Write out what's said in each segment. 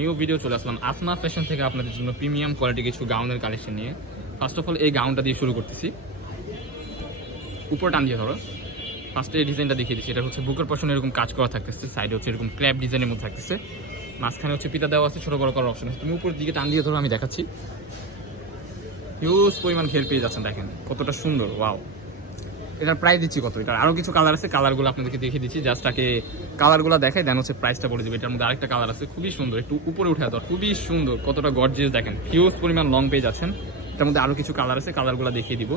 New video আসলাম fashion থেকে আপনাদের জন্য প্রিমিয়াম কোয়ালিটি কিছু নিয়ে। ফার্স্ট অফ অল এই গাউনটা দিয়ে শুরু করতেছি। উপর টান দিয়ে ধরো। ডিজাইনটা এটা হচ্ছে বুকের পশনে এরকম কাজ করা থাকতেছে। সাইডে হচ্ছে এরকম ক্র্যাপ ডিজাইনের মধ্যে থাকতেছে। মাঝখানে হচ্ছে পিতা দেওয়া আছে, ছোট বড় করার অপশন আছে। তুমি উপর দিকে টান দিয়ে ধরো, আমি দেখাচ্ছি। হিউজ পরিমাণ ঘের পেয়ে যাচ্ছেন, দেখেন। কতটা সুন্দর ওয়াও এটার প্রাইস দিচ্ছি কত? এটা আরও কিছু কালার আছে কালারগুলো আপনাদেরকে দেখিয়ে দিচ্ছি জাস্ট তাকে কালারগুলো দেখাই দেন হচ্ছে প্রাইসটা বলে দেবে। এটার মধ্যে আরেকটা কালার আছে, খুবই সুন্দর, একটু উপরে উঠে দাও খুবই সুন্দর, কতটা গর্জিয়াস দেখেন হিউজ পরিমাণ লং পেজ আছেন। এটার মধ্যে আরও কিছু কালার আছে কালারগুলো দেখিয়ে দিব।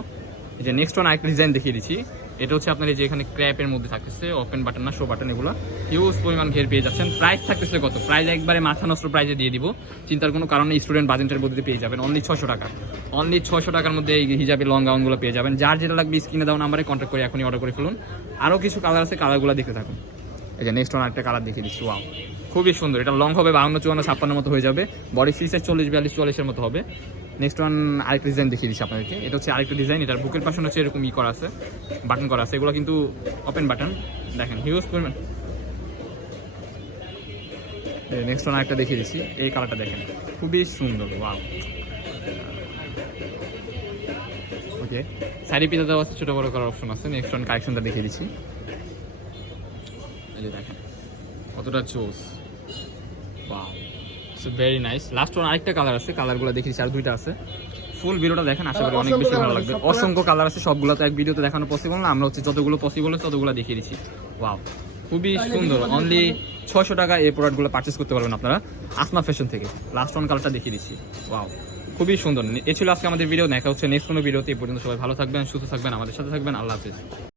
এই যে নেক্সট ওয়ান আরেকটা ডিজাইন দেখিয়ে দিচ্ছি। এটা হচ্ছে আপনার এই যে এখানে ক্র্যাপের মধ্যে থাকতেছে ওপেন বাটন না শো বাটন এগুলো। হিউজ পরিমাণ ঘের পেয়ে যাচ্ছেন। প্রাইস থাকতেছে কত? প্রাইস একবারে মাথা নষ্ট প্রাইজে দিয়ে দিব। চিন্তার কোনো কারণে স্টুডেন্ট বাজেটের মধ্যে পেয়ে যাবেন। অনলি ছশো টাকা। অনলি ছশো টাকার মধ্যে এই হিজাবি লং গাউনগুলো পেয়ে যাবেন। যার যেটা লাগবে স্ক্রিনে দাও নাম্বারে কন্ট্যাক্ট করে এখনই অর্ডার করে ফেলুন। আরও কিছু কালার আছে কালারগুলো দেখতে থাকুন। এই যে নেক্সট একটা কালার দেখিয়ে দিচ্ছি। ওয়াও খুবই সুন্দর। এটা লং হবে বাউন্ন চুয়ান্ন, ছাপ্পান্ন মতো হয়ে যাবে। বডি সাইজ চল্লিশ, বিয়াল্লিশ চল্লিশের মতো হবে। নেক্সট ওয়ান আরেকটা ডিজাইন দেখিয়ে দিচ্ছি আপনাদেরকে। এটা হচ্ছে আরেকটা ডিজাইন এটার বুকের পাশে হচ্ছে এরকম ই করা আছে বাটন করা আছে। এগুলো কিন্তু ওপেন বাটন দেখেন হিউজ পরিমাণ। নেক্সট ওয়ান আরেকটা দেখিয়ে দিচ্ছি। এই কালারটা দেখেন, খুবই সুন্দর ওয়াও ওকে সাইডে পিতা দেওয়া আছে, ছোটো বড় করার অপশন আছে। নেক্সট ওয়ান কালেকশনটা দেখিয়ে দিচ্ছি। দেখেন, কতটা চোস wow very nice last one আরেকটা কালার আছে কালারগুলো দেখিয়ে দিচ্ছি আর দুইটা আছে। ফুল ভিডিওটা দেখেন আশা করি অনেক বেশি ভালো লাগবে। অসংখ্য কালার আছে সবগুলো তো এক ভিডিওতে দেখানো পসিবল না। আমরা হচ্ছে যতগুলো পসিবল আছে ততগুলো দেখিয়ে দিচ্ছি। ওয়াও খুবই সুন্দর। অনলি ছয়শো টাকা এই প্রোডাক্টগুলো পারচেস করতে পারবেন আপনারা। আসমা ফ্যাশন থেকে। লাস্ট ওয়ান কালারটা দেখিয়ে দিচ্ছি। ওয়াও খুবই সুন্দর। এ ছিল আজকে আমাদের ভিডিও দেখা হচ্ছে নেক্সট কোনো ভিডিওতে এই পর্যন্ত সবাই ভালো থাকবেন সুস্থ থাকবেন আমাদের সাথে থাকবেন। আল্লাহ হাফিজ।